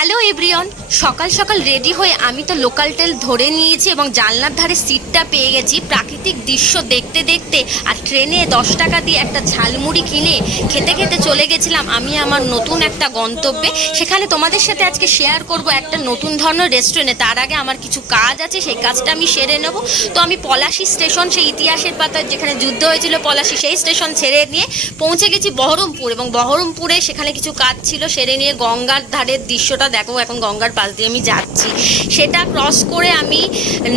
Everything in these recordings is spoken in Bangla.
হ্যালো এভরিওন সকাল সকাল রেডি হয়ে আমি তো লোকাল টেল ধরে নিয়েছি এবং জানলার ধারে সিটটা পেয়ে গেছি। প্রাকৃতিক দৃশ্য দেখতে দেখতে আর ট্রেনে দশ টাকা দিয়ে একটা ঝালমুড়ি কিনে খেতে খেতে চলে গেছিলাম আমি আমার নতুন একটা গন্তব্যে। সেখানে তোমাদের সাথে আজকে শেয়ার করব একটা নতুন ধরনের রেস্টুরেন্টে তার আগে আমার কিছু কাজ আছে, সেই কাজটা আমি সেরে নেব। তো আমি পলাশি স্টেশন, সেই ইতিহাসের পাতা যেখানে যুদ্ধ হয়েছিল পলাশি, সেই স্টেশন ছেড়ে নিয়ে পৌঁছে গেছি বহরমপুর। এবং বহরমপুরে সেখানে কিছু কাজ ছিল, সেরে নিয়ে গঙ্গার ধারের দৃশ্যটা দেখো এখন গঙ্গার পাশ দিয়ে আমি যাচ্ছি। সেটা ক্রস করে আমি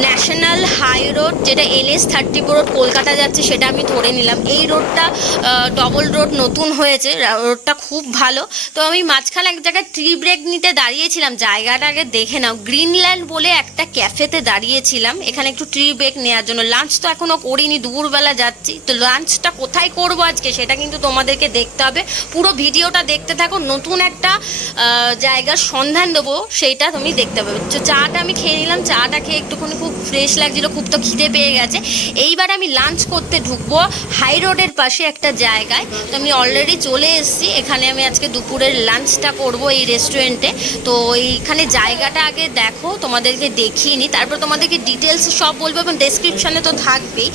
ন্যাশনাল হাই রোড যেটা এনএস থার্টি রোড কলকাতা যাচ্ছে, সেটা আমি ধরে নিলাম। এই রোডটা ডবল রোড নতুন হয়েছে রোডটা খুব ভালো। তো আমি মাঝখানে এক জায়গায় ট্রি ব্রেক নিতে দাঁড়িয়েছিলাম, জায়গাটা আগে দেখে নাও। গ্রিনল্যান্ড বলে একটা ক্যাফেতে দাঁড়িয়েছিলাম, এখানে একটু ট্রি ব্রেক নেওয়ার জন্য। লাঞ্চ তো এখনও করিনি, দুপুরবেলা যাচ্ছি। তো লাঞ্চটা কোথায় করব আজকে, সেটা কিন্তু তোমাদেরকে দেখতে হবে। পুরো ভিডিওটা দেখতে থাকো, নতুন একটা জায়গার সন্ধান দেবো, সেইটা তুমি দেখতে পাবে। তো চাটা আমি খেয়ে নিলাম, চাটা খেয়ে একটুখানি খুব ফ্রেশ লাগছিল, খুব তো খিদে পেয়ে গেছে। এইবার আমি লাঞ্চ করতে ঢুকবো হাই রোডের পাশে একটা জায়গায়। তো আমি অলরেডি চলে এসেছি, এখানে আমি আজকে দুপুরের লাঞ্চটা করব এই রেস্টুরেন্টে তো এইখানে জায়গাটা আগে দেখো, তোমাদেরকে দেখিয়ে নিই তারপর তোমাদেরকে ডিটেলস সব বলব এবং ডেসক্রিপশানে তো থাকবেই।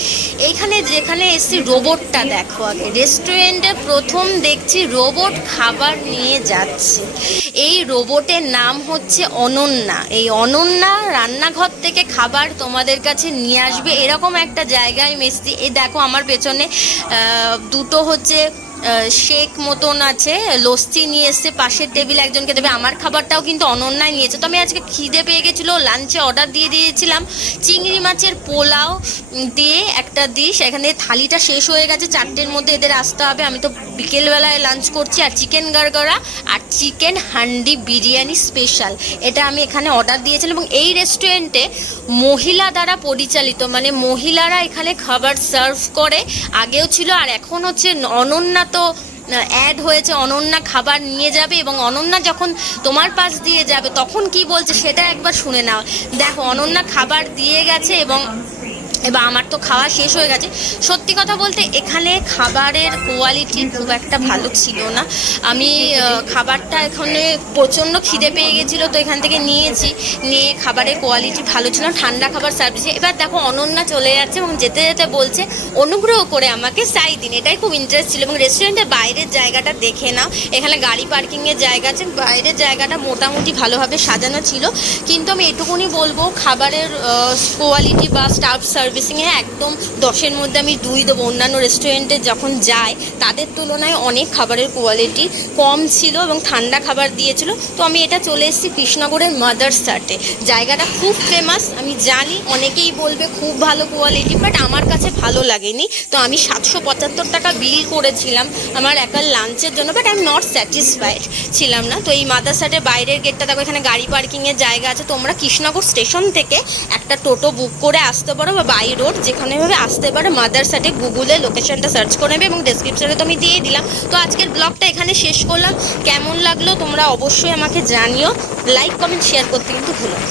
এইখানে যেখানে এসেছি রোবটটা দেখো আগে। রেস্টুরেন্টে প্রথম দেখছি রোবট খাবার নিয়ে যাচ্ছে। এই রোবটের নাম হচ্ছে অনন্যা। এই অনন্যা রান্নাঘর থেকে খাবার তোমাদের কাছে নিয়ে আসবে। এরকম একটা জায়গায় মিস্ত্রি এই দেখো আমার পেছনে দুটো হচ্ছে শেক মতন আছে, লস্যি নিয়ে এসছে, পাশের টেবিল একজনকে দেবে। আমার খাবারটাও কিন্তু অনন্যায় নিয়েছে। তো আমি আজকে খিদে পেয়ে গেছিল লাঞ্চে অর্ডার দিয়ে দিয়েছিলাম। চিংড়ি মাছের পোলাও দিয়ে একটা ডিশ এখানে থালিটা শেষ হয়ে গেছে, চারটের মধ্যে এদের আসতে হবে। আমি তো বিকেলবেলায় লাঞ্চ করছি, আর চিকেন গারগরা আর চিকেন হান্ডি বিরিয়ানি স্পেশাল এটা আমি এখানে অর্ডার দিয়েছিলাম এবং এই রেস্টুরেন্টে মহিলা দ্বারা পরিচালিত মানে মহিলারা এখানে খাবার সার্ভ করে। আগেও ছিল, আর এখন হচ্ছে অনন্যা তো অ্যাড হয়েছে, অনন্যা খাবার নিয়ে যাবে এবং অনন্যা যখন তোমার পাশ দিয়ে যাবে, তখন কি বলছে সেটা একবার শুনে নাও। দেখো, অনন্যা খাবার দিয়ে গেছে এবং এবার আমার তো খাওয়া শেষ হয়ে গেছে। সত্যি কথা বলতে এখানে খাবারের কোয়ালিটি খুব একটা ভালো ছিল না। আমি খাবারটা এখানে প্রচণ্ড খিদে পেয়ে গেছিল, তো এখান থেকে নিয়েছি। নিয়ে খাবারের কোয়ালিটি ভালো ছিল ঠান্ডা খাবার সার্ভিস এবার দেখো, অনন্যা চলে যাচ্ছে এবং যেতে যেতে বলছে, অনুগ্রহ করে আমাকে সাই দিন। এটাই খুব ইন্টারেস্ট ছিল এবং রেস্টুরেন্টের বাইরের জায়গাটা দেখে নাও। এখানে গাড়ি পার্কিংয়ের জায়গা আছে, বাইরের জায়গাটা মোটামুটি ভালোভাবে সাজানো ছিল। কিন্তু আমি এটুকুনি বলব, খাবারের কোয়ালিটি বা স্টাফ সার্ভিসিংয়ে একদম দশের মধ্যে আমি দুই দেবো। অন্যান্য রেস্টুরেন্টে যখন যাই তাদের তুলনায় অনেক খাবারের কোয়ালিটি কম ছিল এবং ঠান্ডা খাবার দিয়েছিল। তো আমি এটা চলে এসেছি কৃষ্ণনগরের মাদার্স সার্টে জায়গাটা খুব ফেমাস আমি জানি অনেকেই বলবে খুব ভালো কোয়ালিটি বাট আমার কাছে ভালো লাগেনি। তো আমি সাতশো পঁচাত্তর টাকা বিল করেছিলাম আমার একার লাঞ্চের জন্য but I am not satisfied ছিলাম না। তো এই মাদার সার্টের বাইরের গেটটা দেখো, এখানে গাড়ি পার্কিংয়ের জায়গা আছে। তোমরা কৃষ্ণনগর স্টেশন থেকে একটা টোটো বুক করে আসতে পারো বা বাই রোড, যেখানে ভাবে আসতে পারে মাদার সাটে গুগলে লোকেশনটা সার্চ করে নেবে এবং ডেসক্রিপশানে তো আমি দিয়ে দিলাম। তো আজকের ব্লগটা এখানে শেষ করলাম। কেমন লাগল তোমরা অবশ্যই আমাকে জানিও। লাইক কমেন্ট শেয়ার করতে কিন্তু ভুলো।